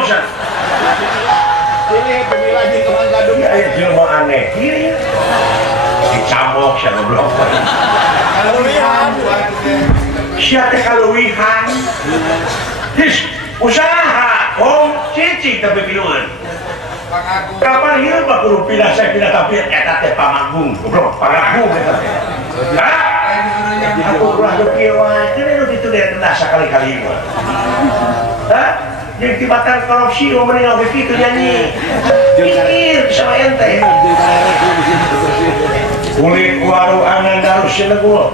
bosan. Ini pemilah di Kemang Gadung. Ya jelema aneh kiri. Dicamok sia goblok. Kaluwihan. Sia teh kaluwihan. His usaha om cicing tapi pilueun. Kapan hieup mah kudu pindah saya pindah tapi eta teh pamanggung goblok pamanggung eta teh. Hah? Aku ulah do kieu wae teh nu ditu dia kendah sakali-kali mah. Hah? Jeung tibatan korupsi umurnya oge kitu nyanyi. Pikir sama ente. Kulit waru angan darus senegul.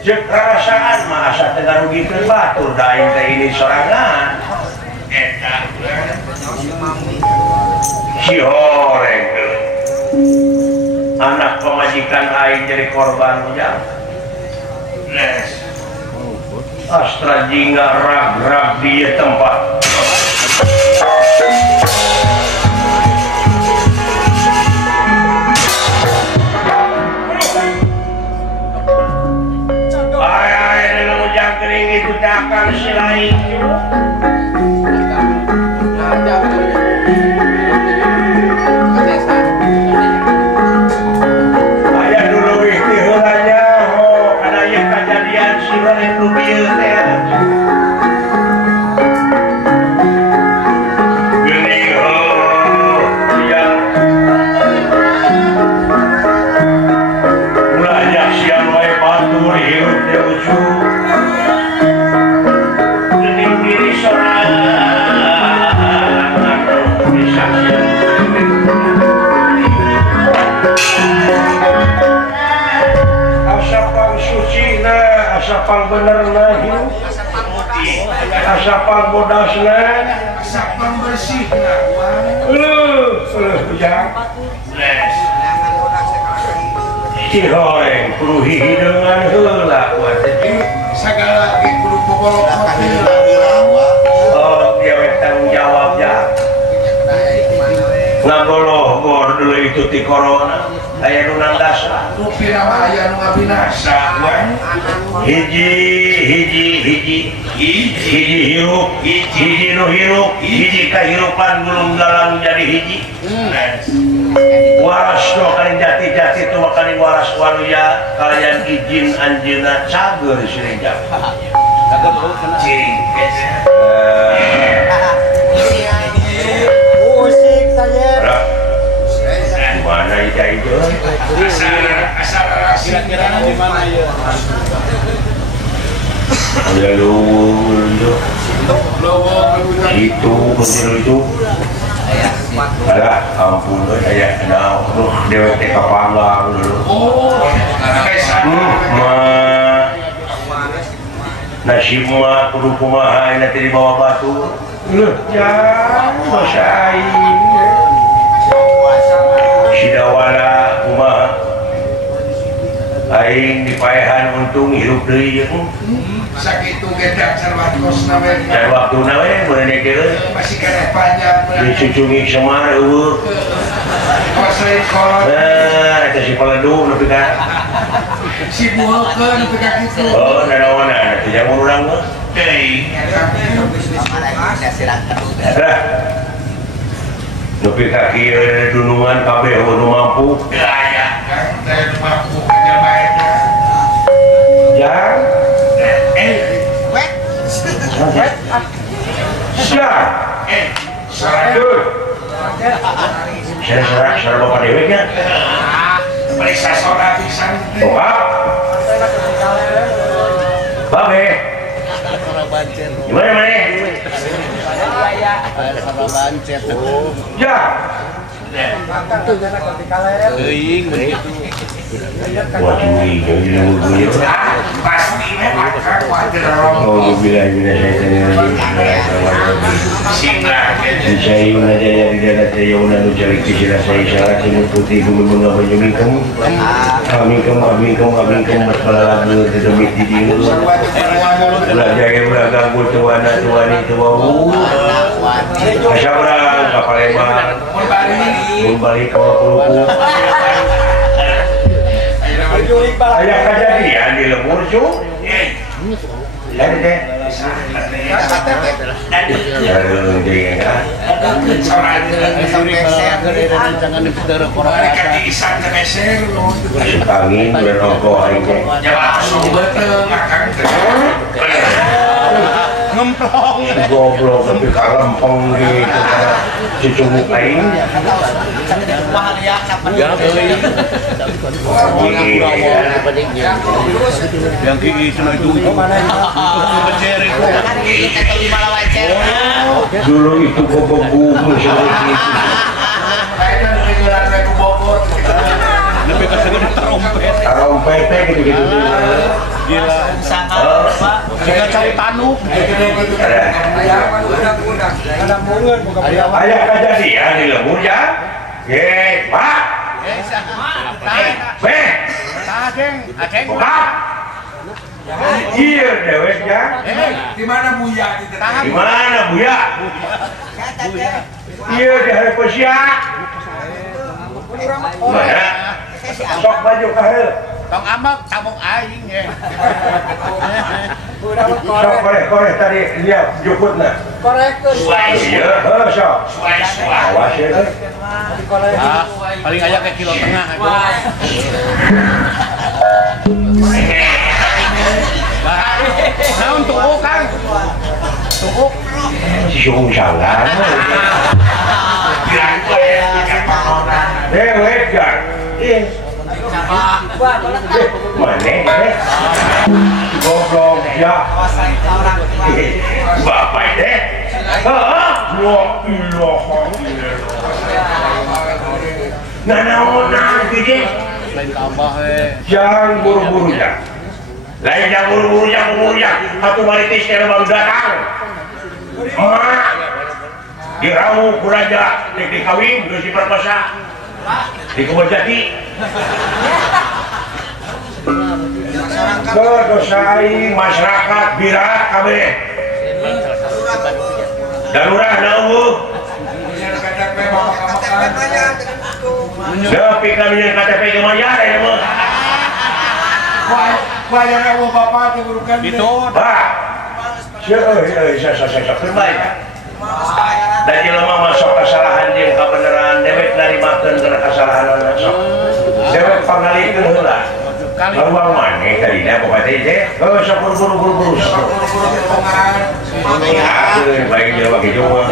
Jek perasaan mah asa teh ngarugikeun batur da aing teh ini sorangan eta si horeng anak pemajikan aing jadi korban ujang les astra jingga rag-rag di tempat itu takkan selain ayah dulu ikhtiharnya karena yang kejadian siapa itu biar gini yang mulanya siang wae batur hirup dia ujung asapang benerna hirup asapang bodasna asapang bersihna ujang si horeng kudu hideungan heula kuat teh sagala ge kudu bobolok heula oh dia we tanggung jawab ya ngagoloh gor dulu itu ti corona aya nu nandasa nu piraha aya nu ngabinasa hiji hirup hiji nu hirup hiji kahirupan gulung galang jadi hiji waras do kali jati-jati tu kali waras waluya kalian izin anjeunna cager seuring jam cing Musik tanya. Mana itu? Asal kira-kira di mana ya? Ya lu itu bener itu. Alah, ampun saya ada dewek teh kapanggang dulu. Oh, nasib mah kudu kumaha ina teh di bawah batu. Ya, masa aing. Sidawala kumaha aing dipaehan untung hirup deui sakitu gedak sarwaktosna we sarwaktuna we mun nekeun masih kana panjang dicucungi semar eueuh kosai kolot eta si paledu nepi ka si buheukeun nepi ka kitu oh nanawana teh jangan urang mah teuing nepi ka kieu dunungan kabeh nu mampu aya kan teh nu mampu jelema eta jang siap sarageun sara bapak dewek nya periksa soda pisan bokap babe gimana maneh ya teuing begitu wah curi jadi pasti Oh, bila saya Sayyuna jaya di dalam Sayyuna nucari kisira saya syarat imut putih bumi bunga penyumikem Amikem berkala lagu dedemit di diri Belajaya beragam tuwana tuani tuawu Asyabrang kapal lebar Mumbalik kawal peluku Ayah kejadian di lemur cu Jadi deh angin berokok ngemplong goblok tapi kalempong gitu cucung aing yang gigi cuma itu dulu itu bobok gugur seperti itu lebih ke sini trompet gitu-gitu gila jika cari tanuk ayah kejadian di lembur ya pak buka iya dewek ya di mana buya iya di hari posya mana sok baju kahel tong amak tabung aing ya sok korek tadi lihat jukutna korek iya sok awas ya paling aja ke kilo tengah nah untuk kan tukuk si suung sanggan dewek kan mana goblok ya bapak deh nah gede jangan buru-buru ya lain jangan buru-buru ya satu baritis kalau baru datang diramu kuraja di kawin terus diperkosa di kebun jati dosai masyarakat birak kabeh darurat naungu tapi kami yang KTP kemana ya mah bayar kamu bapak keburukan itu pak saya terbaik dan jelema masuk kesalahan jeung kebenaran dewek narimakeun kana kesalahan sok dewek pangalikeun heula lawang maneh tadina pokoknya teh sok buru-buru ya baik jawa kitu mah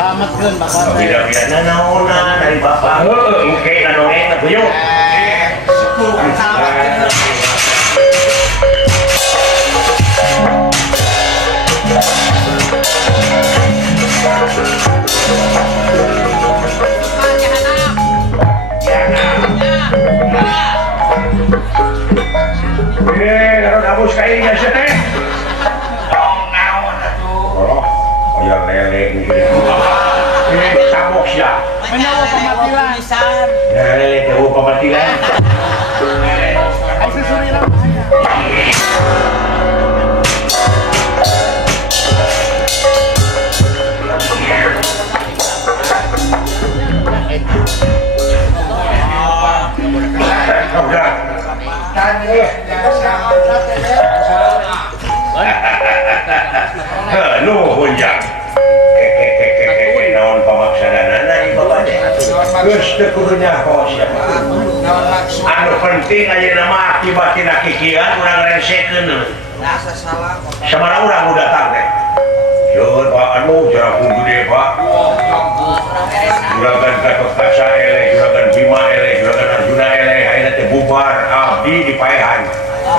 hametkeun bapak bida-bida naonna dari bapak heuh engke ngadongeng beuyu naron abus kain ya teh dong naon atuh oh ya lele gitu sabok sia menyawa pamatilan lele teh pamatilan ai susurina nuhun jang naon pamaksanana ieu bapak geus teu kudu nyaho siapa anu penting ayeuna mah akibatina kikian urang rensekeun sabaraha urang nu datang teh sieun pak anu jaraku gede pak juragan Gatotkaca eleh juragan Bima eleh juragan Arjuna eleh ayeuna teh bubar abdi di paehan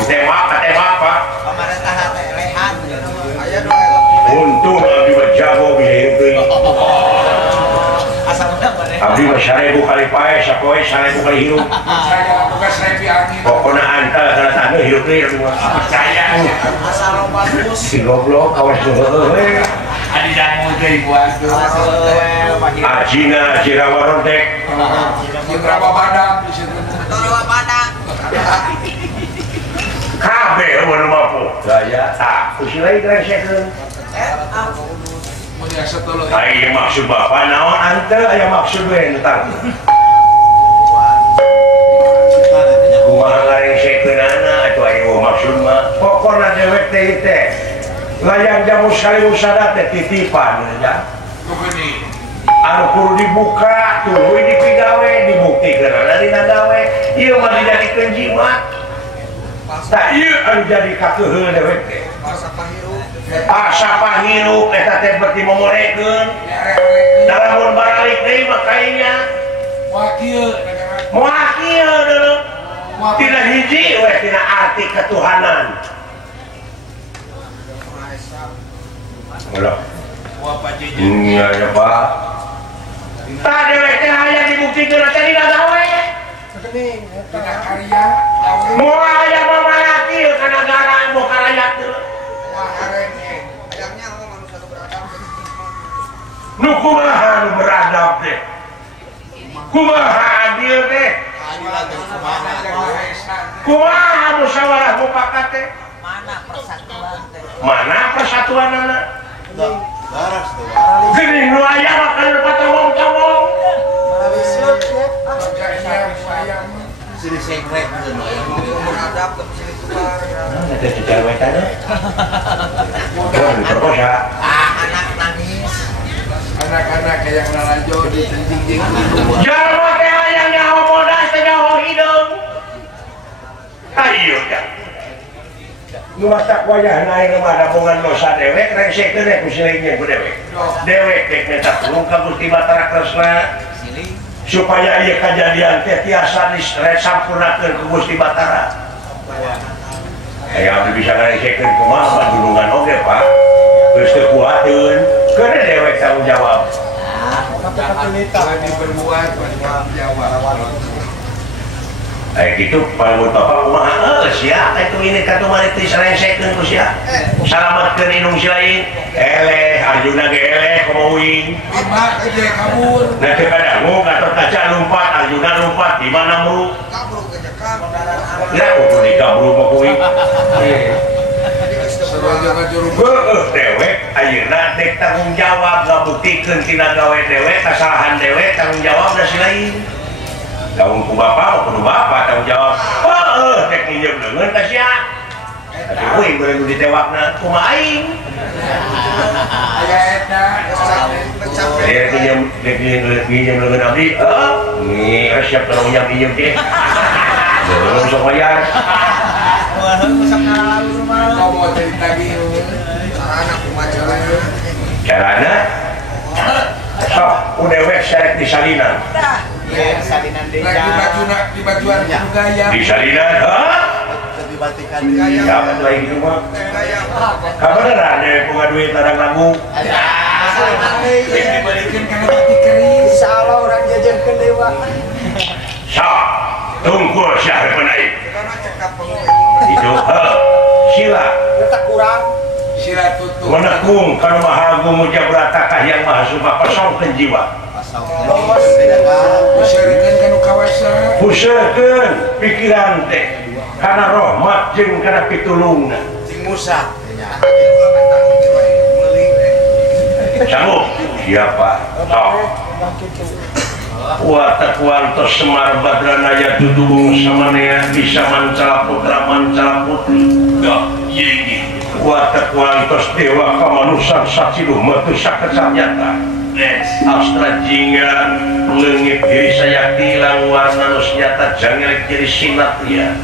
ditembak pak pamarentah teh elehan untung abdi mah jago bisa hirup deui abdi abdi mah 1000 kali pae sapoe 1000 kali hirup saya bukan saya angin pokoknya anta kana tangga hirup deui percaya asal bagus si goblok awas heueuh adi dangu deui buat ajina jirawa rontek berapa padang di situ Tarawa Padang kabeh mun mampu gaya tah usilai gresekeun punya setuluh aya maksud bapak naon ante aya maksud we entar kumaha ngaresekeunana atuh aya maksud mah pokona dewek teh teh layang jamu sekali usada teh titipan ya begini anu kudu dibuka tuluy dipigawe dibuktikeun dari nagawe ieu mah dijadikeun jimat tah ieu anu jadi kakeuheul dewek teh asa pahirup eta teh berarti momorekeun dalamun baralik deui mah kayaknya wakil moal kieu deuleu tina hiji we tina arti ketuhanan ulah Wah jeje iya ya Pak tah dewek teh hayang dibuktikeun tadi nagawe tina karya moal aya mamalaki ka nagara mau ka rakyat teu nu kumaha nu beradab teh kumaha adil teh kumaha musyawarah mufakat teh mana persatuanana geuning nu aya mah kana patomong-tomong sini sekrek beradab ke sini tukar ada cewek tadi diperkosa anak nangis anak-anak yang nalajo di jinjing jalma teh hayang nyaho bodas teh nyaho hideung ayo ya nu masak wayahna ieu mah dapungan dosa dewek resekeun we ku silingnya ku dewek dewek teh minta tulung ka Gusti Batara Kresna supaya ieu kajadian teh tiasa disampurnakeun ku Gusti Batara aya abdi bisa ngaresekeun kumaha panjulungan oge Pak geus teu kuateun keun dewek tanggung jawab jangan diperbuat jawab kayak gitu panggul bapak kumaha sia itu ini katu mariti saresekeun ku sia salametkeun inung si lain eleh Arjuna ge eleh komo uing lima aja kabur nah teu kadangu Gatot Kaca lompat Arjuna lompat di mana mu ya kudu digabru mah kuing jangan juru dewek ayeuna dek tanggung jawab ngabuktikeun tina gawe dewek kasalahan dewek tanggung jawab da si lain lamun ku bapak kudu bapak tanggung jawab dek nginjem leungeun ka sia atuh uing beurang ditewakna kumaha aing aya eta dek nginjem leungeun abdi nih siap tolong nyam teh belum sok bayar mau cerita gitu carana sok udewek syarek di salinan lagi di bajuan budaya di salinan dapat lagi gitu mah kabeneran deh bunga duit ladang lagu dibalikin karena mati keris insya Allah orang jajankan dewa sok tunggu syahri penaik itu sila letak kurang sila tutup menekung kana maha agung mujabratakah yang maha sumpah pasongkeun jiwa usirikeun kanu kawasan puseukeun pikiran teh kana rahmat jeung kana pitulungna Cing Musa sanggup siapa sok Watakuantos Semar Badranaya Dudung Samanea bisa mancala putra mancala putri yengi Watakuantos Dewa Kamanusan Saciluh Matu Sakecanyata Astra Jingga Lengit diri saya tilang warna nus nyata jangan kiri sinatria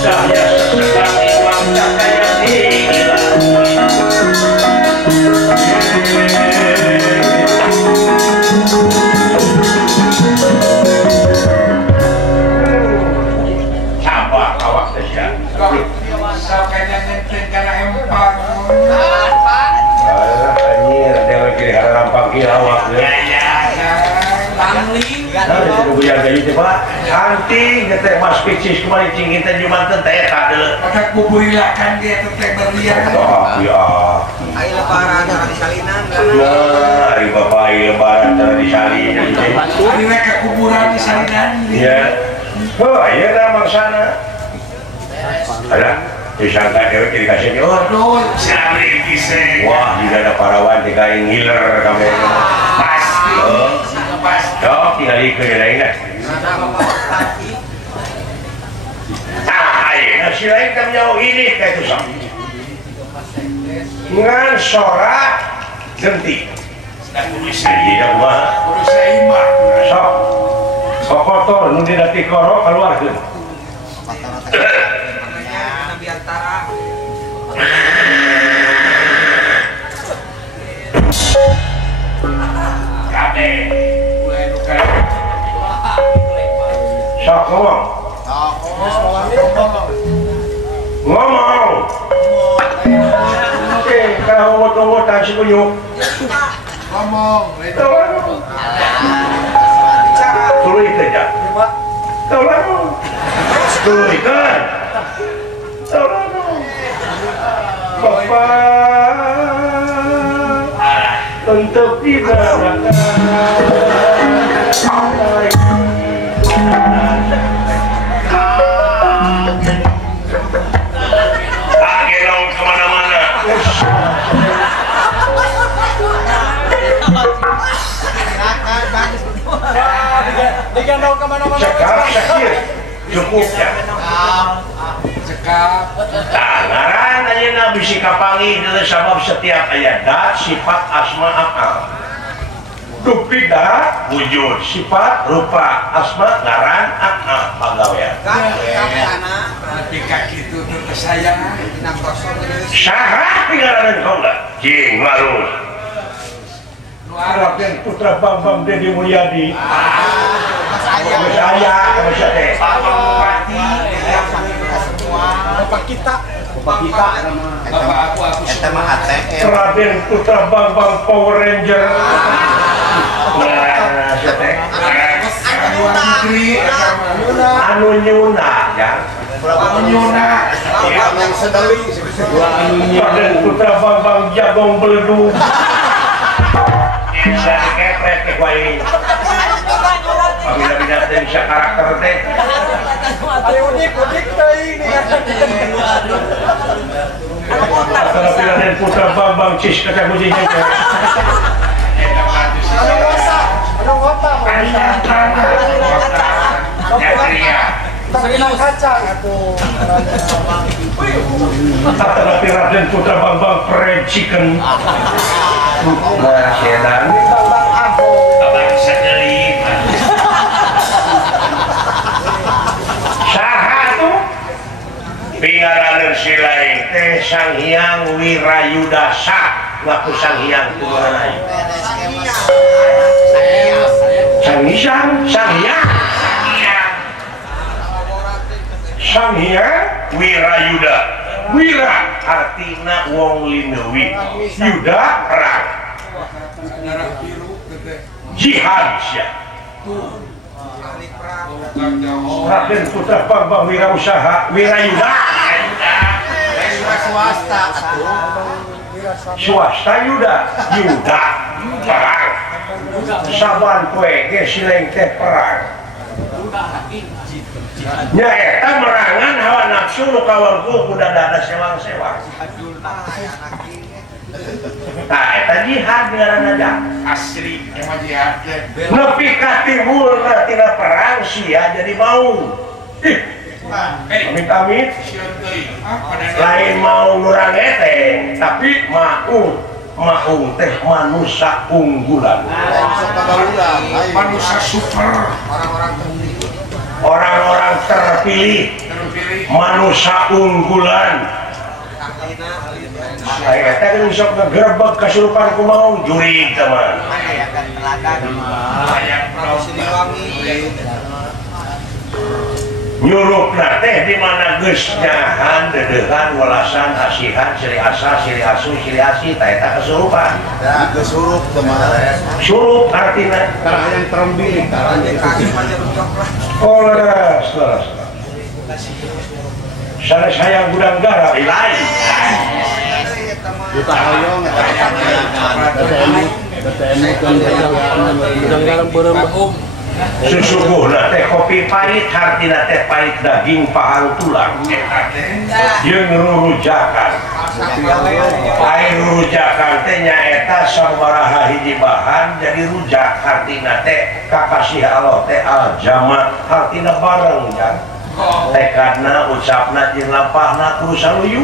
cahaya sesekali wajah kayak hilang siapa awak saja Nah, itu buyar gayu teh Pak. Anting teh Mas Picis kemarin cingin teh jumanten teh eta deuleu. Maka kubuilakan dia teh berlian. Oh, ya. Ayo lebaran cara disalinan. Nah, ari bapak ieu lebaran cara disalin teh. Ari we ka kuburan disalinan. Iya. Oh, ieu da mangsana. Ada disangka dewe jadi kasih dia. Aduh, sabri kisah. Wah, juga ada parawan di kain ngiler kami. Pasti. Pasti. Dok, tinggal ikut yang lain kan. Ayo, nasi lain kami jauh ini kayak itu sama. Ngan sorak genti. Iya, wah. Urus imah. Sok. Sok kotor, nanti dati koro keluar ke. Biantara. Kade. Mulai luka. Sok ngomong. Ngomong. Oke, kalau wot-wotan si kunyuk. Ngomong. Tuluy kerja. Tolong. Tuluy kan. Tolong. Bapak. Untuk tidak. Agenong kemana-mana. Digendong kemana-mana. Cekap sakit. Cukup ya. Cekap. Nah, ngaran ayeuna bisi kapangi deuleu sabab setiap aya dat sifat asma afal. Dupida wujud sifat rupa asma ngaran afal pagawean. Tapi kaki itu tersayang. Saha tinggalan kaula? Jing ngalus. Raden Putra Bambang Dedi Mulyadi. Mas aya, mas teh. Bapak kita. Bapak aku Eta mah ATM. Raden Putra Bambang Power Ranger. Nah, teh. Anu nyuna ya. Raden Putra Bambang Jagong Beledug. Bisa dikepret ke gua ini. Apabila teh bisa karakter teh. Unik teh ini. Tapi Raden Putra Bambang Cis kakak mujinya. Anu ngota. Serius kacang atuh. Tapi Raden Putra Bambang Fried Chicken. Nah, sedan. Abang sedeli. Saha tuh? Pingaraneun si lain teh Sang Hyang Wirayudasa ngaku Sang Hyang turunan aing. Sang Hyang, Sang Hyang. Sang Hyang Wirayuda. Wira artina wong lineuwi. Yuda perang. Jihad sia. Raden Putra Bambang Wirausaha Wirayuda. Swasta Swasta Yuda. Yuda perang. Saban poe ge sileng teh perang. Nya eta merangan hawa nafsu nu kawarku kuda dada sewang-sewang. Nah, eta jihad ngaranna da. Asli emang jihad teh. Nepi ka timurna tina perang sia jadi mau. Amit-amit lain mau nurang eteng, tapi maung teh manusia unggulan. Manusia super. Orang-orang terpilih, manusia unggulan. Saya tadi sok ngegerbek kesurupan ku mau jurig teman. nyurup teh di mana geus nyahan dedehan welasan asihan ciri asa ciri asu ciri asi eta kesurupan Ya, kesurup kemarin. surup artina Karena yang terembili, karena oh leres sanes hayang gudang garam lain juta hoyong, susuguhna teh kopi pahit hartina teh pahit daging pahang tulang jeung rurujakan air rurujakan teh nyaeta sabaraha hiji bahan jadi rujak hartina teh kakasih Allah teh aljama hartina bareng kan tekadna ucapna jeung lampahna kudu saluyu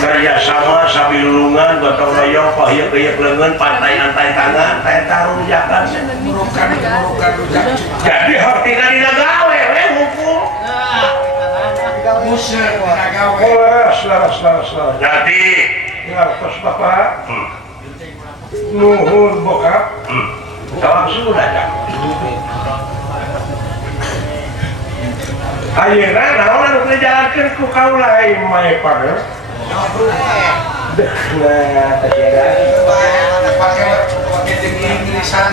kerja sama sambil lulungan gotong royong pahieu-pahieu leungeun pantai-antai tangan teh rujakan jadi hartina dina gawe we hukum laras jadi ngartos bapak nuhun bokap langsung dadak ayeuna naon anu dijalankeun ku kaula ai mae partner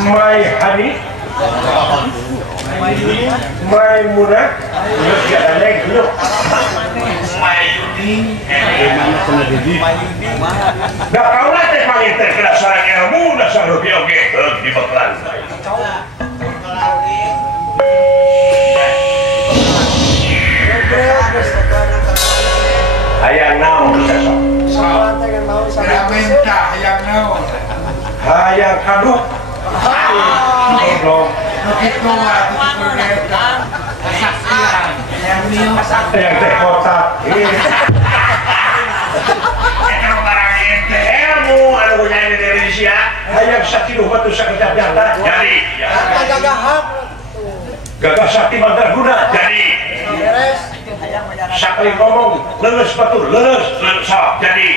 my honey my murah dah kaulah teh panggil teh dasar ilmu dasar rupiah oke di bakalan hayang naon hayang kaduk yang teh kotak ilmu anu punya di Indonesia hayang sakti batu sakejap nyata jadi gagah sakti mandraguna jadi sakali ngomong leles batur leles sok jadi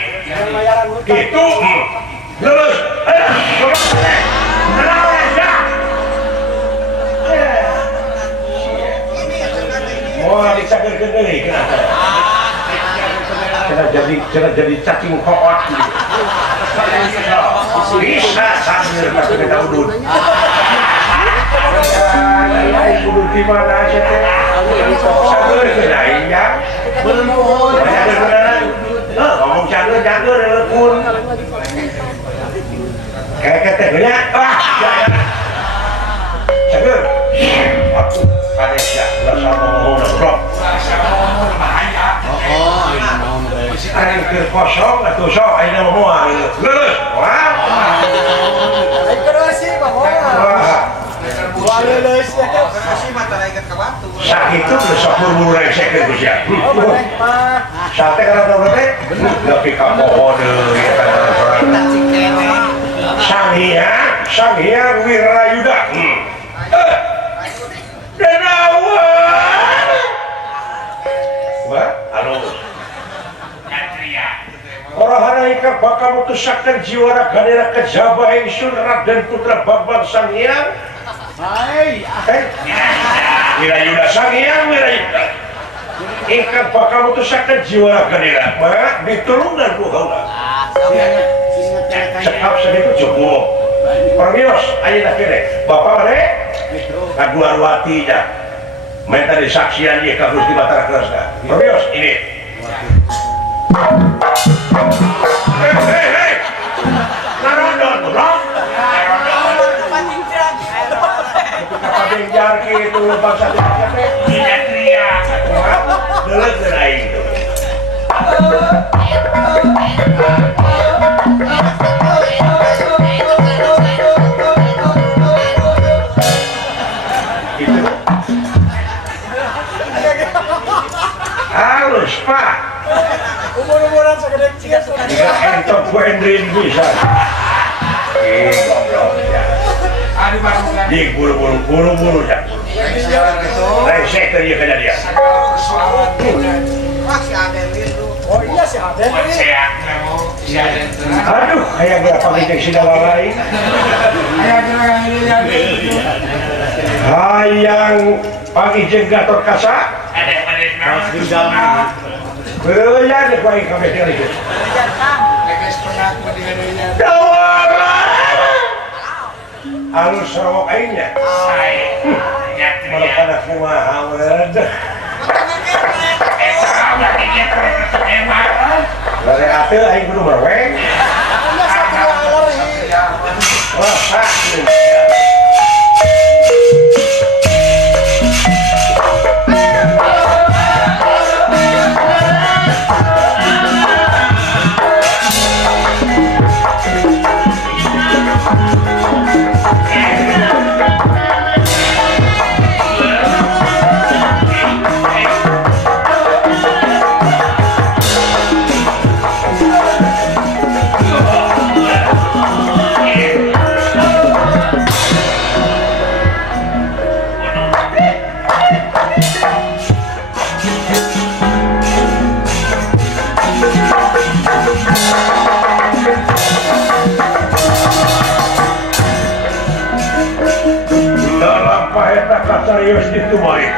gitu leles mau dicagerkeun deui kena jadi cacing koot bisa sambil tapi kita udun udun di mana aja teh cager kena injak ngomong cager lekun kayak ketenya cager Kanesya, rasa ngomong ngebrok aing keur kosong atuh sok ayeuna moal leuleus wah Aing keras sih, Pak. Wah, leuleus ya. sakitu geus sok buru-buru resekeun ku sia Oh, boleh, Pak. sate kana tahu teh nepi ka pohon deui Sanghyang Wirayuda Denawan wah halus Orahana ika bakal mutusakan jiwa raganira kejabah ingsun Raden Putra Bambang Sanghyang Wirayuda Sanghyang Wirayuda ika bakal mutusakan jiwa raganira mah ditulungan ku kaula cekap segitu cukup permios ayeuna kene bapak mane kadua ruati nya minta disaksian ieu ka Gusti Batara Kresna permios ini hei narondon bro kapadengjar kitu bangsa teh minatria deuleut geus aing tuh halus pak Umur-umuran segede cias. jika entok gue endrin bisa goblok ya di buru-buru ya resek tadi kejadian Oh iya sih ada nih. aduh kayak gak pakai injeksi dalam lain hayang pagi jeung Gatot Kaca beuleuh deh bae ka bete lagi anu sarok aingnya malah kana kumaha weudeuh dari ateul aing kudu meweng wah serius itu baik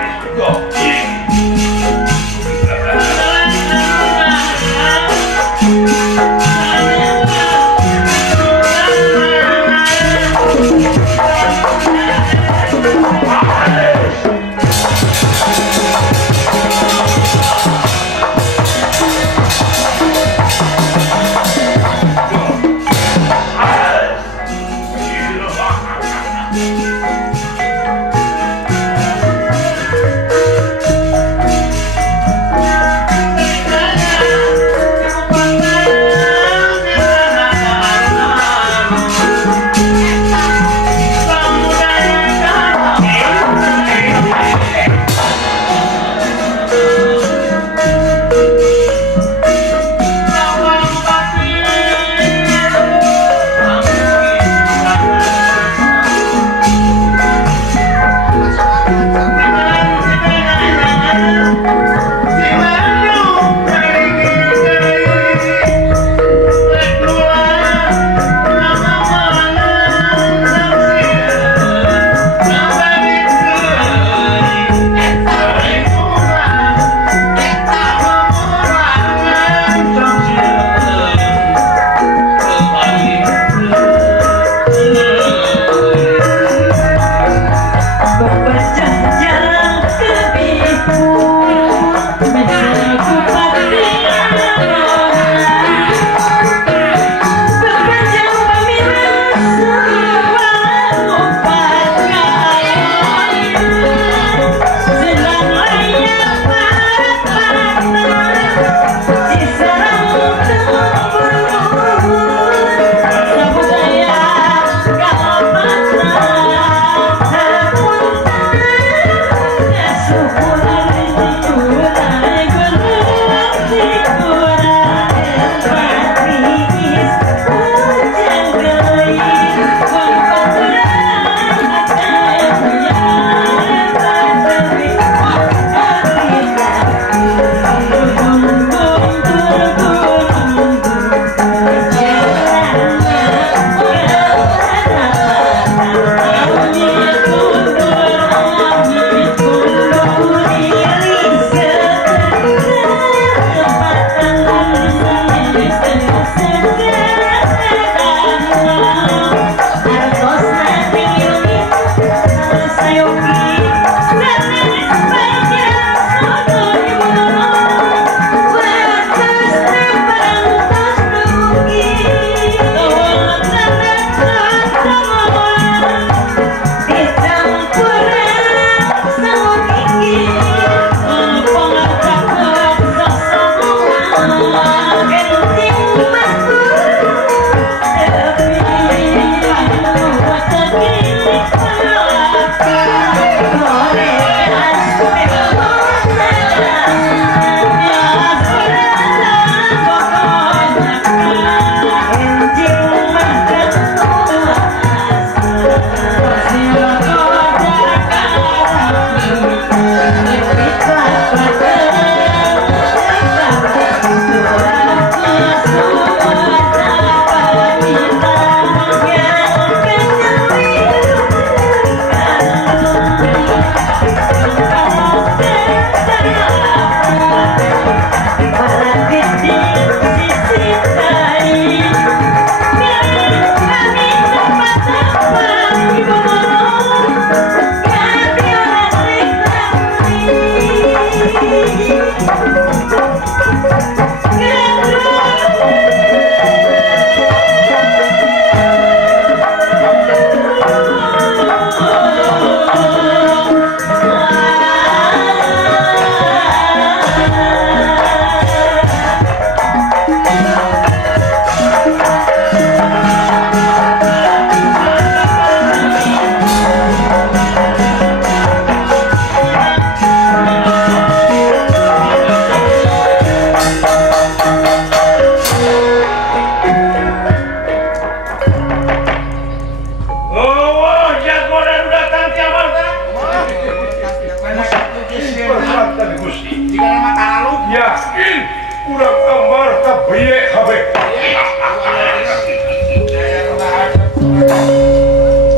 kabeh.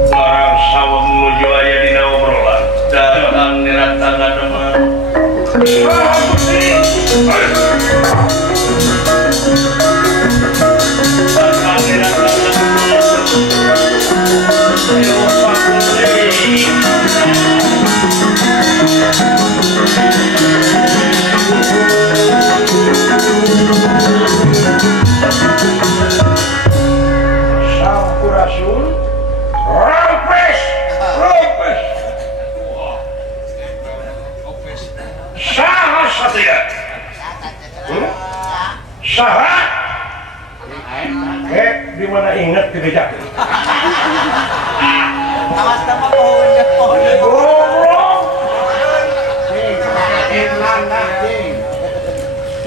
Barang sawang nuju aya dina obrolan. Datang nira tangga deman. Sampurasun Rompes Saha satya Saha di mana ingat dibejakin Tawas-tawas pohonnya pohonnya. goblok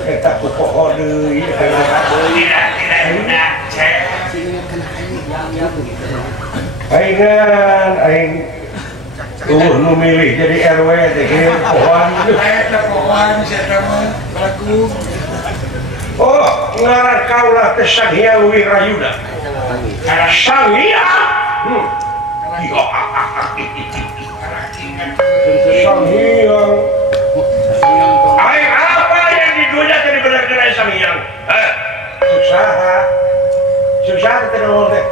kita ku pohon deui tidak aing nu milih jadi RW teh kieu pohon oh ngaran kaula teh Sanghyang Wirayuda Sanghyang Sanghyang aing apa yang di dunia tadi benar-benar Sanghyang susah teh ngomong teh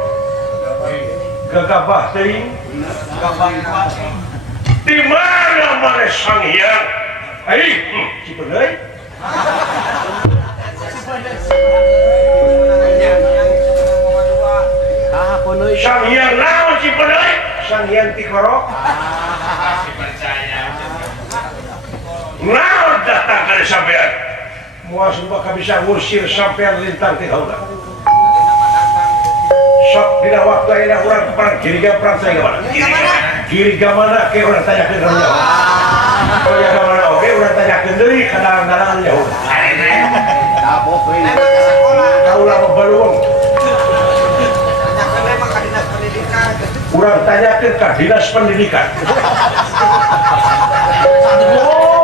gagabah teuing di mana mana Sanghyang Cipeuneuy Sanghyang naon Cipeuneuy Sanghyang Tikorok naon datang dari sampean moal sumpah bisa ngusir sampean lintang ti kaula sok dina waktu ayeuna urang perang perang saya mana kiri gamana ke urang tanyakeun ka nya kaya gamana oge urang tanyakeun deui ka dalang-dalangan nya Dabok we. kaula baluung urang tanyakeun ka dinas pendidikan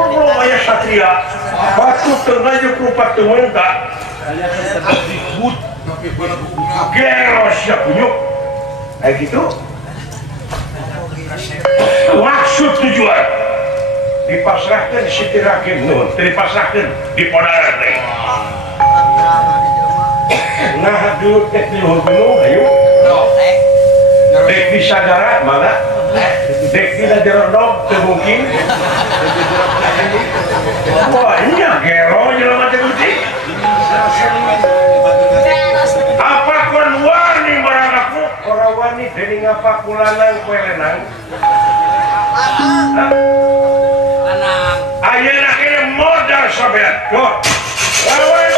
goblok aya satria batu teu ngaju ku patu menta geros ya punyuk kayak gitu maksud tujuan dipasrahkan sitirakeun nuhun dipasrahkan di podaran teh nah dulu teh nuhun gunung ayo dek di sagara mana dek di Lajerondong teu mungkin wah iya gero jelema teh kucing apa kon wani barang aku orang wani dening apa kulanang kue lenang ayeuna kene modal sampean yo lawan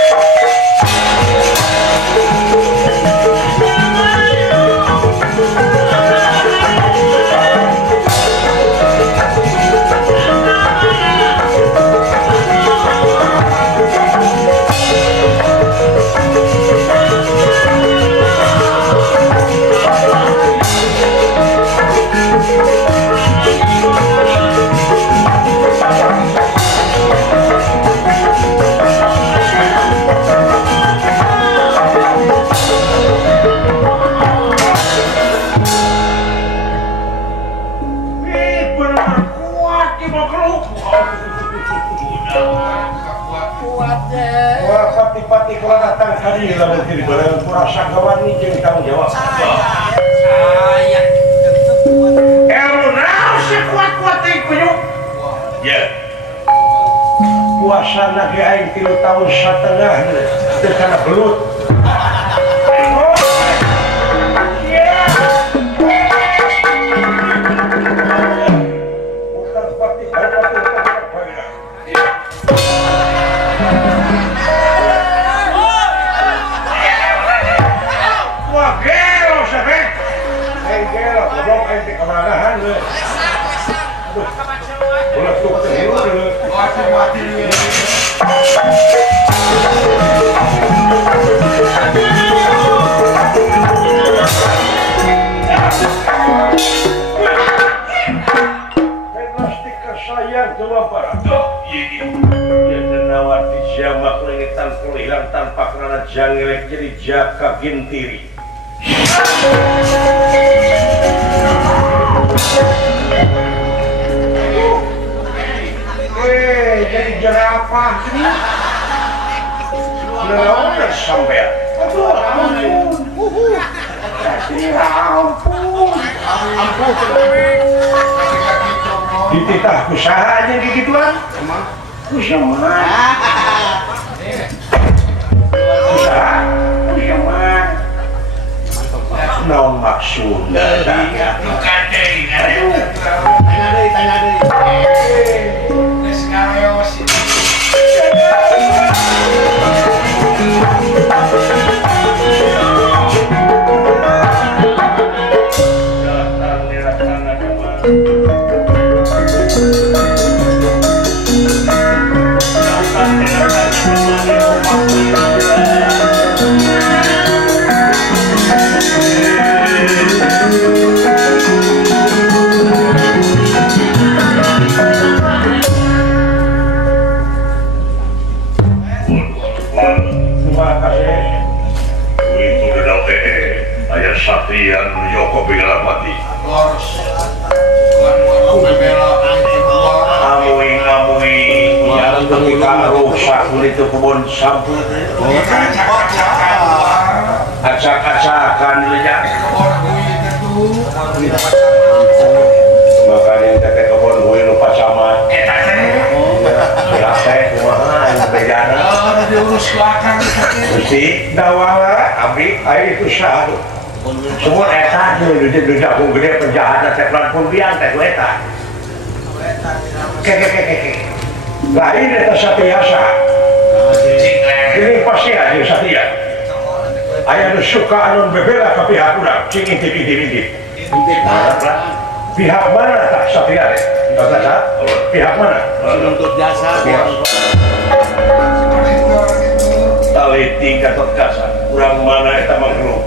pati-pati kalau datang hari lalu diri barang kurasa kawan ini jeung tanggung jawab saya ilmu naon sekuat-kuat teh kunyuk ya puasa ge aing 3 tahun setengah teu kana belut sayang cuma para dia tenawati jamak lengitan pelihan tanpa kerana jangelek jadi jaka gintiri. Jadi jerapah ini. Udah sampai. Aduh, ampun. Dititah usaha aja gituan. Usaha. Naon maksudnya? Bukan deh, tanya deh. Sekarang sih. Satrian Yoko Begalapati. Amui yang ketika rusak itu kebun samput. Acak-acakan lenyap. Makanya kita kebun gue lupa camat. Siapa kumaha yang bedana? Diurus belakang. Mesti dawala abdi air itu syahdu. Semua eta di jagung gede penjahat teplan pun biang teh eta. Keke. Lain eta satria sah. Ini pasti aja satria. Aya nu suka anu bebela ka pihak urang, cing intip. Pihak mana tak satria teh? Pihak mana? Untuk jasa. Taliti Gatot Kaca, urang mana eta mangrup?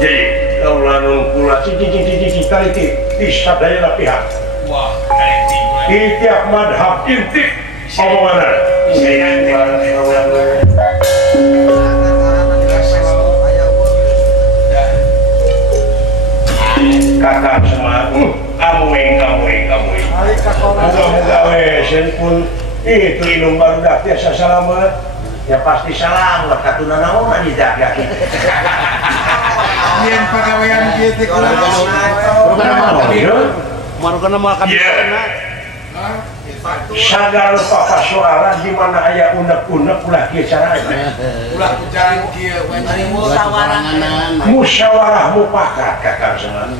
Jadi kalau lanung kula cici taliti di sadayana pihak. Wah, taliti. Di tiap madhab intip omonganan. Kakak semua, amuing. Mudah-mudah wesen pun itu inung baru dah biasa salamat. Ya pasti salam lah katuna naon dijaga kitu. Yen pagawean kieu teh kumaha? Marugana mah kan. Sadar papasoalan di mana aya unek-unek ulah kieu carana. Ulah kujaring kieu musyawarah mufakat kakak semua.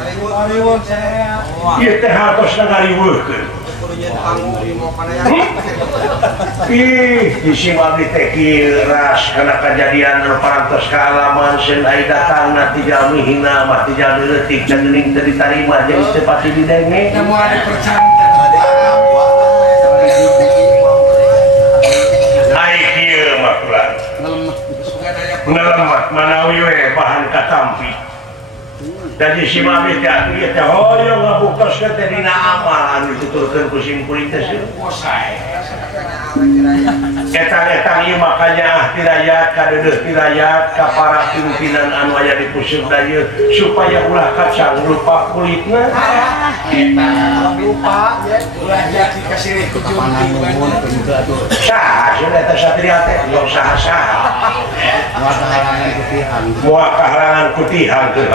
Ariwon saya. Ieu teh hartos ngariweukeun. Disimak di teki ras karena kejadian parantos kealaman sen ai datang nanti jami hina mah jami leutik jeung diterima jeung sepati didenge Nemu ada percanta. ai kieu mah kulan ngelemat manawi we bahan katampi. Jadi si mami teh ieu teh hoyong ngabuktos teh dina amal anu dituturkeun ku sim kuring teh sae. Etang-etang ieu makanya tirayat ka deudeuh tirayat ka para pimpinan anu aya di puseur ieu supaya ulah kacang lupa kulitna. Eta lupa ya ulah jadi kasih ku junting Saha sudah eta satria teh yo saha-saha. Moal kaharangan kutihan teu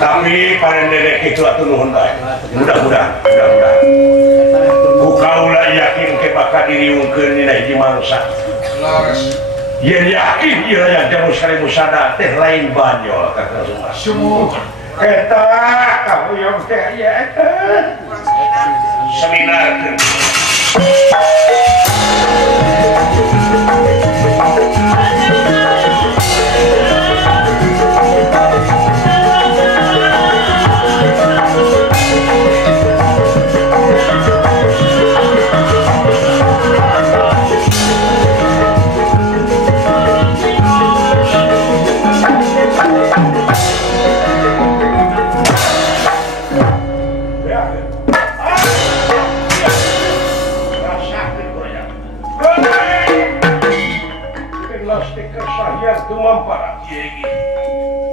tapi parendele kitu atuh nuhun bae. Mudah-mudahan. Ulah yakin ke bakal diriungkeun dina hiji mangsa. Yen yakin ieu aya jamu seribu sada teh lain banyol kakak semua. Eta kahuyong teh aya eta. Seminarkeun. tumampa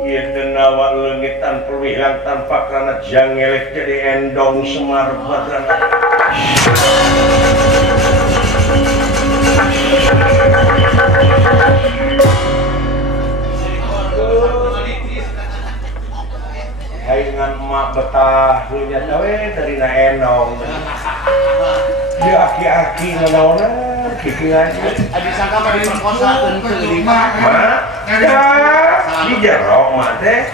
ieu denawa leungitan perwihan tanpa karena jangelek jadi endong semar badan haingan emak betah dunya cawe dari na endong dia aki-aki nganaona kiki aja Adi sangka mah diperkosa teu lima. Ya, di jerok mah teh.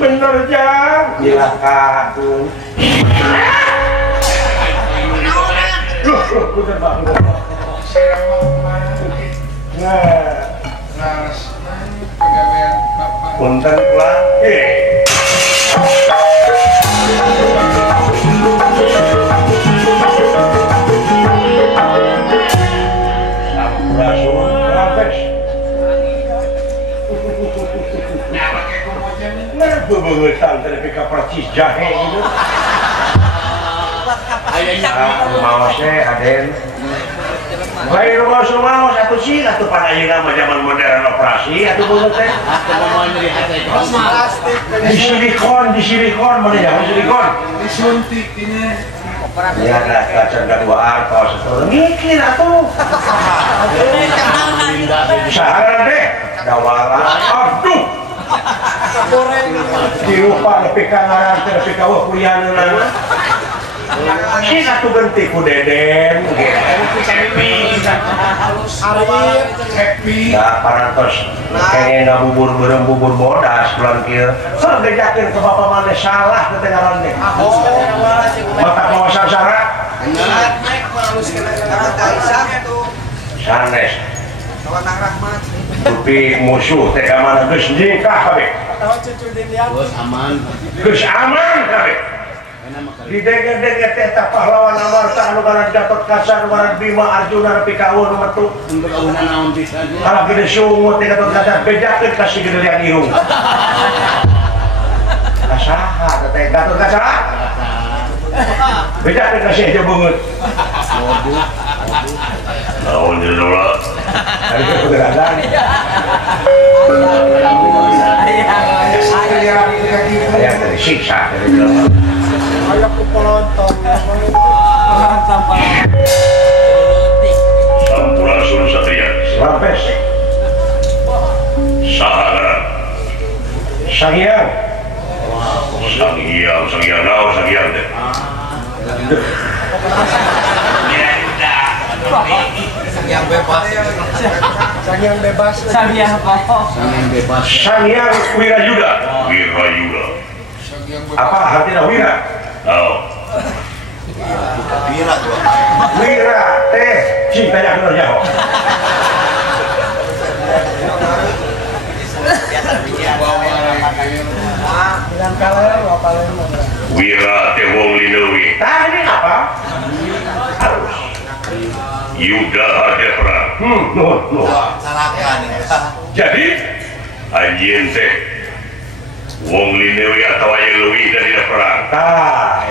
Bener jang. Cilaka tuh. Loh, udah bang. Nah, punten pulang. Bebengetan terpika percis jahe gitu. Rumahnya Aden. Baik rumah satu sih, atau pada ayeuna zaman modern operasi, atau bener teh. Di silikon mana ya? Silikon. Disuntik ini. Ya ada kaca dua artos itu. Mikir atuh. Sahara deh. Dawala. Aduh. Dilupa lebih kangaran lebih kawah kulianan si satu genti ku deden happy nah parantos kayaknya bubur berem bubur bodas bulan kia so gejakin ke bapak mana salah ketengaran deh mata kawasan syarat sanes tapi musuh teh mana geus nikah kabeh. Geus aman. Geus aman kabeh. Di dege-dege teh tah pahlawan Amarta anu ngaran Gatot Kaca anu ngaran Bima Arjuna nepi ka eueuh metu. Untuk kauna naon pisan. Kalau gede sungut teh Gatot Kaca bejakeun ka si gede liang irung. Kasaha teh Gatot Kaca? Bejakeun ka si aja beungeut. Waduh. Naon jeung ulah. Ari ke pegerangan. Aya teh siksa teh bilang. Aya ku polontong. Sampurasun satria. Lampes. Saharan. Sangyang. Sangyang naon sangyang teh. Yang bebas. Sangyang bebas. Sangyang apa? Sangyang bebas. Sangyang Wirayuda. Wirayuda. Apa artinya wira? Tahu. Wira tuh. Wira teh cinta yang benar jauh. Wira teh wong linawi. Tadi apa? Harus. Yuda ada perang. Salahkan. Jadi anjing teh wong linawi atau aya leuwih dari perang. Tah.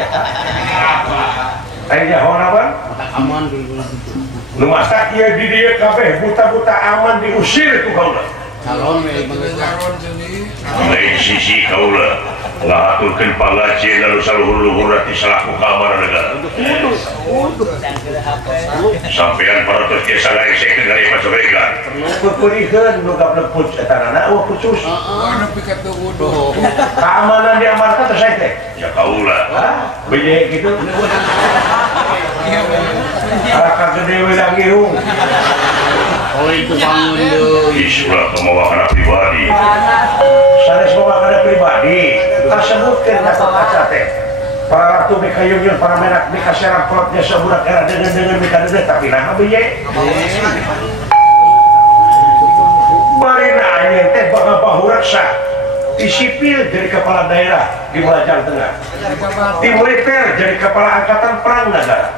Aya hon apa? Aman dulu. Nu masak ieu di dieu kabeh buta-buta aman diusir ku kaula. Calon we Lain sisi kaula ngahaturkeun pangajieun anu saluhur-luhur ti salaku keamanan negara. Sampean parantos ge sangaesekeun dari pasobegan. Kukurikeun nu gableput etanana khusus. Nepi ka teu wudu. Keamanan di Amarta teh sae teh. Ya kaula. Beje kitu. Araka gede we lang irung. Oh itu bangun deui. Isulah pemawakana pribadi. Sanes pemawakana pribadi. Kasebutkeun Gatot Kaca teh. Para ratu mikayung para menak mikaserang plotnya sabudak era dengan mikadede tapi nah beje. Barina anjeun teh bahu reksa. Di sipil jadi kepala daerah di Bajang Tengah. Di militer jadi kepala angkatan perang negara.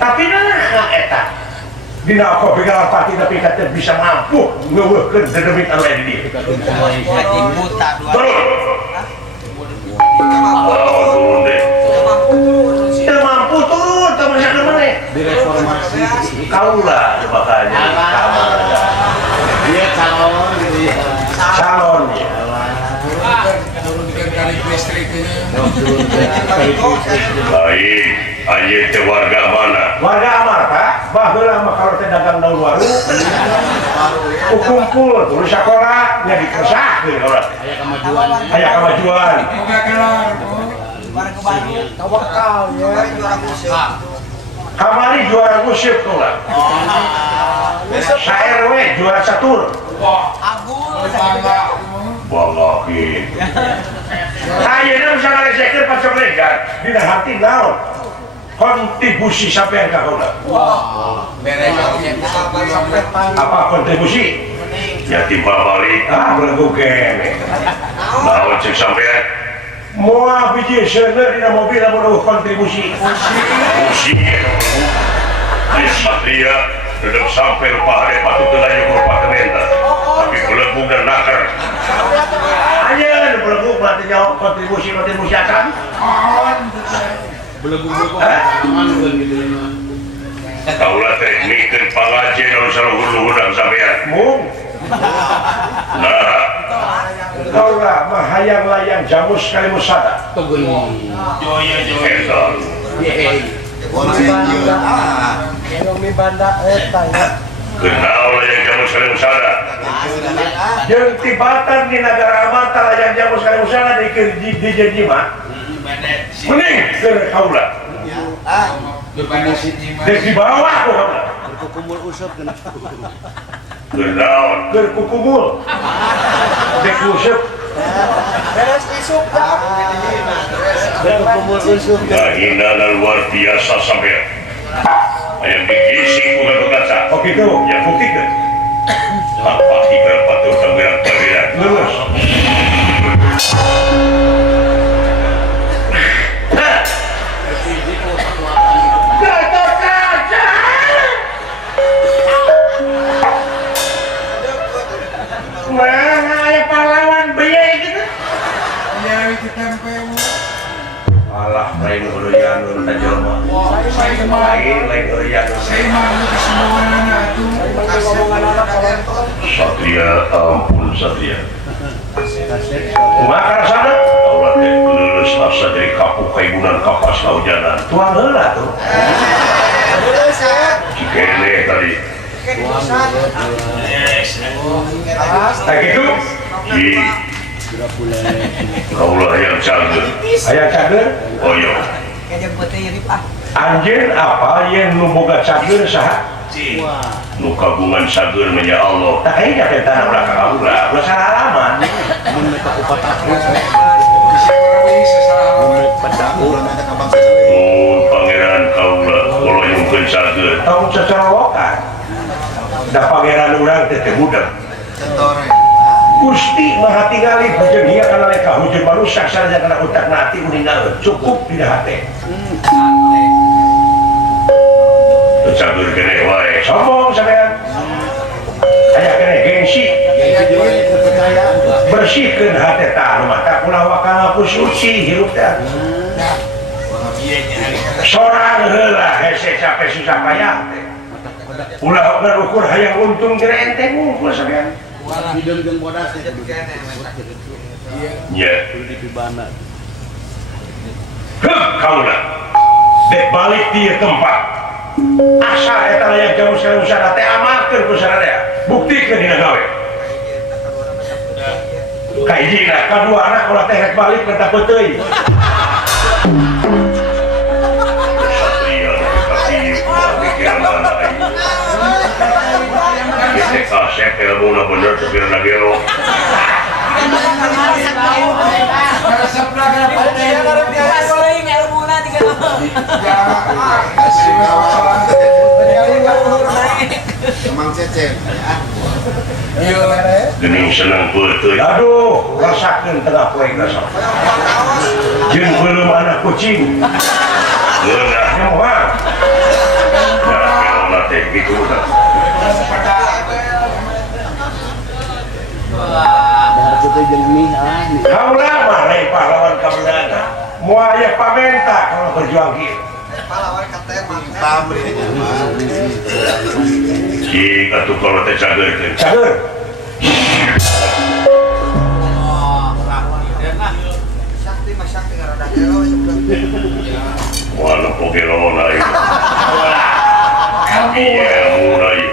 Tapi nah eta dina aku pikiran pati tapi kata bisa mampu ngeuweuhkeun dedemit anu aya di dieu. Turun deh. Teu mampu turun teu bisa maneh. Direformasi. Kaula makanya keamanan negara. Iya calon gitu ya. calon ya. Baik, aye teh warga mana? Warga Amar Pak, baheula mah kalau teh dagang daun warung. Kumpul terus sekolah nya dikersahkeun urang. Aya kemajuan. Aya kemajuan. Tawakal ya. Kamari juara musik ulah. Sa-RW juara catur. Wallahi. Ayeuna bisa ngalesekeun pacok legan dina hati naon? Kontribusi sampean ka kaula. Apa kontribusi? Yatim babalik. Belegu kene. Naon cek sampean? Moal biji seuneur dina mobil lamun kontribusi. Musi. Di Satria dedek sampai rupa hari patut telah yukur patementa. Tapi belegu dan nakar. Ayeuna belegu berarti nyawa kontribusi akan. Belum aman gitu ya. Kaulah teh mikeun pangajen anu saluhur-luhuran sampean. Mung Nah, kaula mah hayang layang jamus kali musada. Tugun. edan. Ekonomi banda eta ya. Kenal yang kamu sekali usada. Jeung tibatan di negara aman layang jamus kali musada di janji mah. Mending keur kaula. Dek di bawah ku kaula. Kukumul usap kena. Kenal. Keur kukumul. Dek useup. Beres isuk dah. Kukumul usap. Ngahina dan luar biasa sampean. Yang diisi bukan berkaca. Oh gitu, ya buktikan. Tanpa hibar patuh sampean kalian. Lulus. Gatot kaca. Mana ada pahlawan biaya gitu? Alah, lain uruyan urut aja mah. Lain uruyan. Satria, ampun Satria. Kumaha sana? Allah teh lulus asa dari kapuk kaibunan kapas kaujanan. Tuang heula tuh. Cikene tadi. Tak gitu. Ji. Kaulah yang cager. Aya cager. Oyo. Anjeun apa yang nu boga cager saha? Nu kagungan cager nya Allah. Tak kayaknya teh tanah belakang kaula. Ulah salah alamat. Mun mereka upat aku. Nun pangeran kaulah kalau nyungkeun cager. Tahu cocorowokan. Da pangeran urang teh teh budak. Gusti Maha tingali bujeng hiya kana leka hujung manusia sareng kana utak nati meninggal cukup di hate. Cager kene wae. Sombong sampean. Aya kene gengsi. Bersihkeun hate tah mata ulah wakana ku suci hirup teh. Sorang heula hese capek susah payah teh. Ulah berukur hayang untung kira enteng ngumpul sampean. Hideung jeung bodas teh. Nya. Di pibana. Kaula. Dek balik di tempat. Asa eta layang jamu sekali usahana teh amalkeun ku sadaya. Buktikeun dina gawe. Kahijina, kadua anak ulah teh rek balik ke takut teuing. Satria tapi pikiran mana aing. Kita kasih ilmu bener pikiran gelo. Emang cecen. Gening senang betul. Aduh, rasakeun tengah poe rasa. Jeung beuleum anak kucing. Geunah. Nyawa. Nah, kalau teh gitu kan. Dahar putih jeung mie nih. Kaula mah lain pahlawan kabudana. Moal aya pamenta kalau berjuang kieu. Cik atuh kalau teh cagerkeun. Cager, Walau pogelona itu.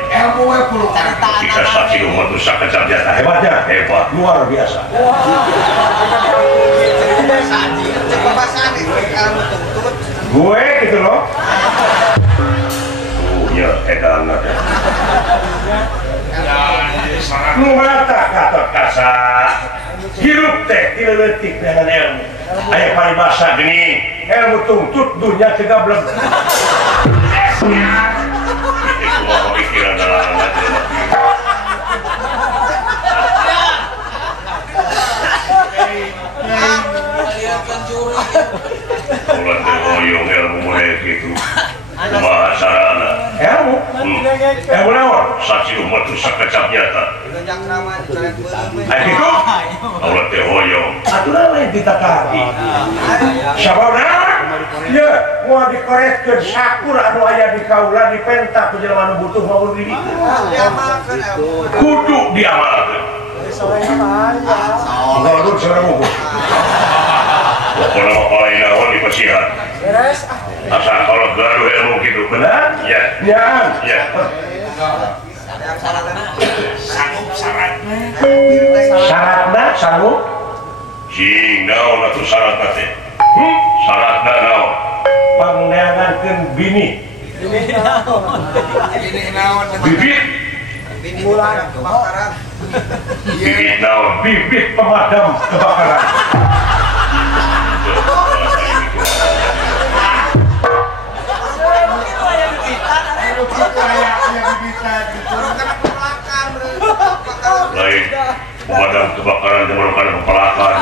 Ilmu perlu Jika saksi umat nusa kejarjata Hebatnya, hebat. luar biasa. Gue gitu loh. Ya, edan ada. Nu mata kata kasa. Hirup teh dileutik dengan ilmu. Aya paribasa gini, ilmu tungtut dunia tegableng. Itu mau pikiran dalam Ulan teroyong ilmu mulai gitu. Kumaha sarana. Ilmu? Ilmu naon? Saksi umat nusa kecap nyata. Ayo gitu. Ulan teroyong. Aturan lain ditakati. Sababna? Ya, mau dikorektkeun sakur anu aya di kaula di penta ku jelema anu butuh maupun di ditu. Kudu diamalkeun. Ngolud sareng bungkus. Pokoknya apa inawan di pasihan. Asal kalau gaduh ilmu gitu. Benar? Ya. Ya. Ya. Syaratna sanggup? Cing naon atuh syaratna teh? Syaratna naon? Pangnyangankeun bini. Bibit. Bibit naon? Bibit pemadam kebakaran. Lain pemadam kebakaran memerlukan kepalakan.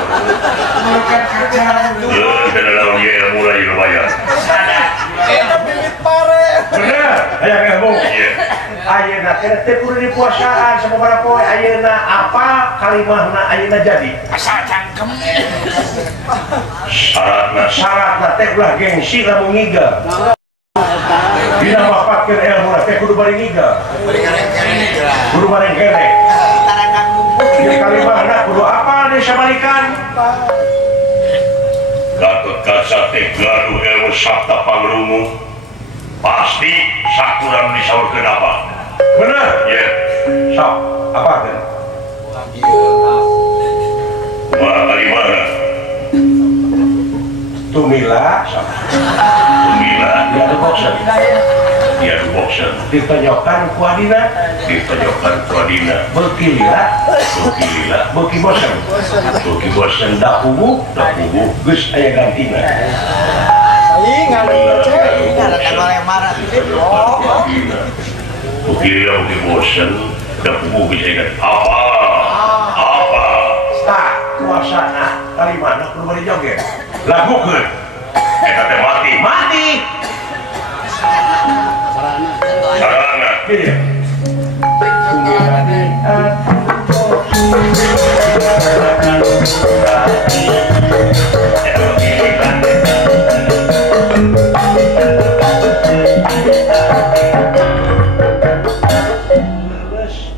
Dan dalam dia ilmu lagi lumayan. Benar, aya ilmu. Iya. Ayeuna teh kudu dipuasaan sababaraha poe ayeuna apa kalimahna ayeuna jadi. Syaratna teh ulah gengsi lamun ngiga. Dina mapatkeun ilmu teh kudu bari ngiga. Kudu bari keneh. Jadi kalimahna kudu apa disabalikan? Gatot kaca teh gaduh ilmu sabta pangrungu. Pasti sakuran disaurkeun apa? Bener. Ya. Sok, apa teh? Kumaha kalimahna? Tumila, sok. Tumila. Dia ada boxer. Dia ada boxer. Ditonyokan ku adina, Ditonyokan Pradina. beuki lila, beuki bosen. Bagi bosan Da pugu, geus aya gantina. Bagi bosan dapugu bisa ingat apa Tah, kuasana kalimana kudu bari joget. Lagukeun. eta teh mati sarana Gini. Tumila di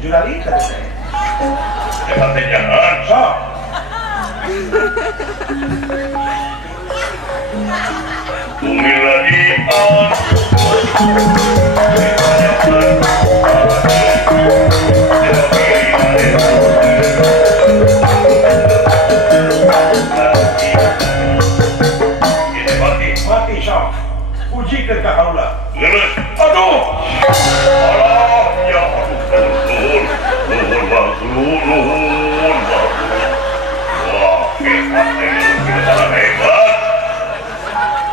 juralita. eta teh jangan Sok. tumila di Mati sok. Pujikeun ka kaula. lemes Aduh. Allah ya nuhun wah hebat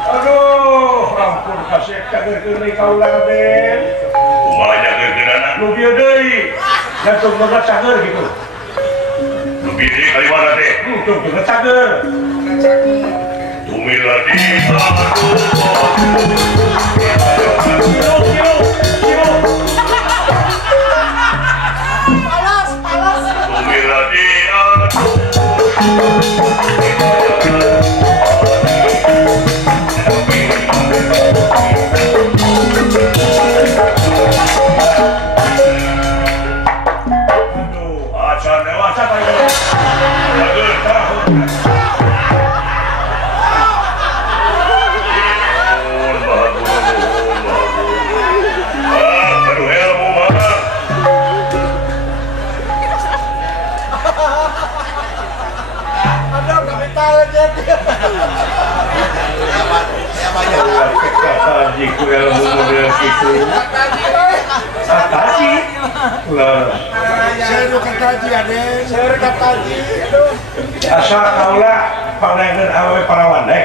Aduh, ampun kasih cageurkeun deui kaula Den. kumaha jageurkeunana Nu dieu deui. Langsung cager gitu. lebih dari kalimana teh Tuh, cager. tumila di tumila di Aduh, macan dewasa tadi. Bagus, tahu. Aduh ilmu mah. Ada kapital jadi. Kaji ku ilmu model gitu. Kaji. Lah. Saya kataji ada. Saya kataji. Asal kaulah pandangan awe para wandek.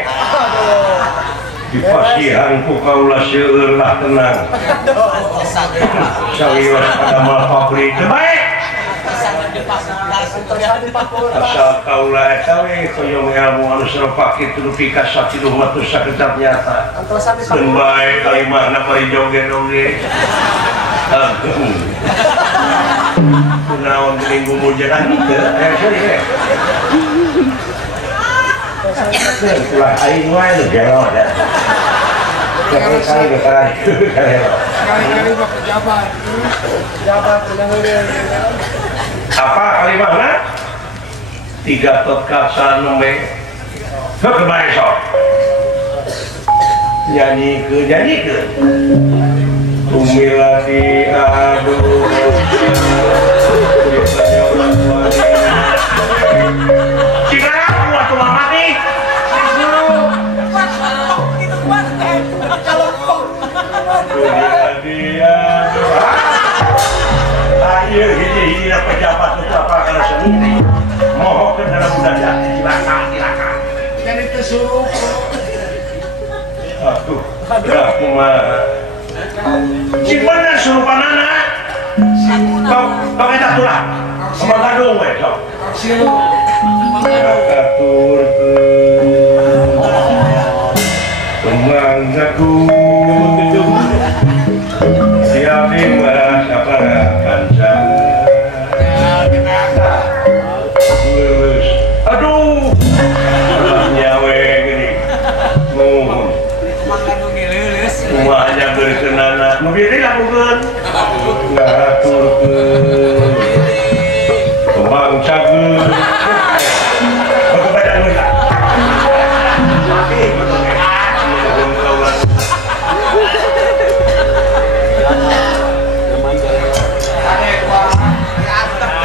Di pasihan ku kaulah seueur lah tenang. Sawiwas pada mal pabrik baik. Asal kaulah eta we koyong ilmu anu serepak itu dupi ka sakiduh matu sakecap nyata. Keun bae kalimahna bari joget-joget. Agung. Kunaon minggu mujaran teu? Sorry. Lah aing wae lu gelo da. Kali-kali Kali-kali pak pejabat. Pejabat apa kalimahna? 3 tot nombe. Kebae sok. Nyanyi ke. Kumilati aduh. Cina waktu lama nih. Ayo hiji pejabat itu apa kalau seni mohon ke dalam budaya silakan jadi tersuruh aduh udah kumaha gimana surupanana kau kita tulah sama gadung we sok katur kemanggaku siap mas apa kanca lulus aduh nyawe gini mohon rumahnya berkenana mobilnya lakukan ngaturkeun kembang cager kepada lu lah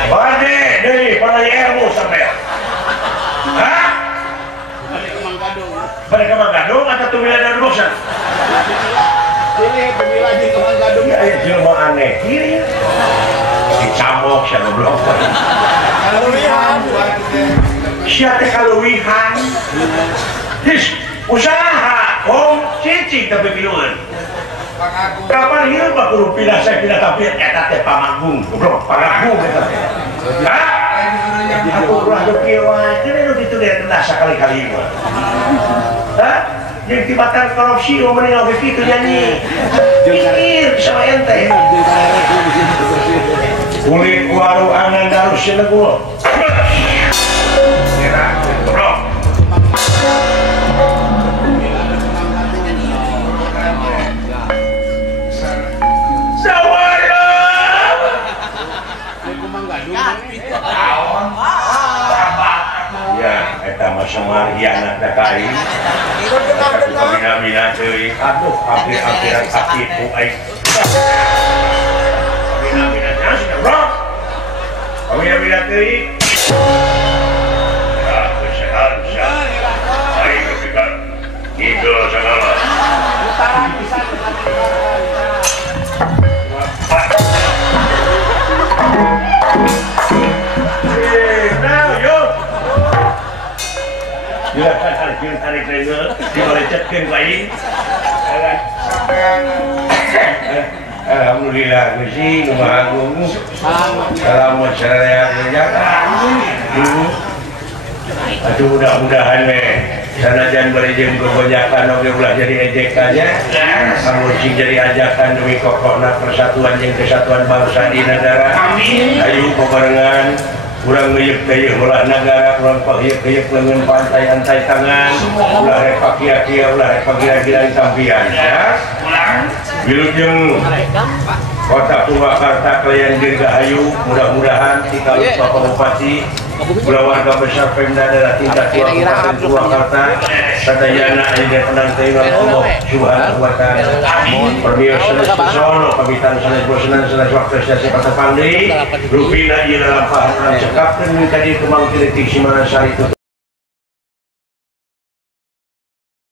Bade, dari pada ilmu sampai. Hah? Bade ke Manggadung atau tumilan dari bosan? Ini pemilah di Kemang Gadung. Ya, jelma aneh. Ini dicamok siapa belum? kaluwihan Siapa kaluwihan? His usaha, cicing tapi biluan. Kapan hieu mah kudu pindah saya pindah tapi eta teh pamanggung, goblok, panggung eta teh. Hah? Aku ulah teu kieu wae, teu nu ditu deh tendah sakali-kali mah. Hah? Jeung tibatan korupsi mending oge kitu nyanyi. Pikir sama ente. Kulit waru angan darus senegul. Era, goblok. Ya, eta mah semar hianat da kai. Bina-bina teuing. Aduh, hampir-hampiran katipu aing. Bina-bina sih, bro. Bina-bina teuing. Ya, kesehan. Aing kepikan. Gitu segala. utaran pisan Ya, tarik reza, dibalecetkeun ku aing. Alhamdulillah, Gusti nu Maha Agung. Salamun saraya aduh, mudah-mudahan sanajan berejem kebanyakan oge ulah jadi ejekannya, kanggo sing jadi ajakan demi kokohna persatuan jeung kesatuan bangsa di negara. Amin. Ayo bebarengan urang ngeuyeuk-ngeuyeuk ulah negara, urang pahieup-hieup leungeun pantai antai tangan, ulah rek pakia-kia, ulah rek pagira-gira sampian ya. Wilujeng Kota Purwakarta kalian dirgahayu, mudah-mudahan di kalau Bapak Bupati, warga besar Pemda daerah tingkat Kabupaten Purwakarta, sadayana aya penantian Allah Subhanahu wa taala. Permios sono pamitan sanes bosenan sanes waktu stasiun Patapangli, rupina ieu lampahan cekapkeun ka dieu kemang tiletik Simana Sari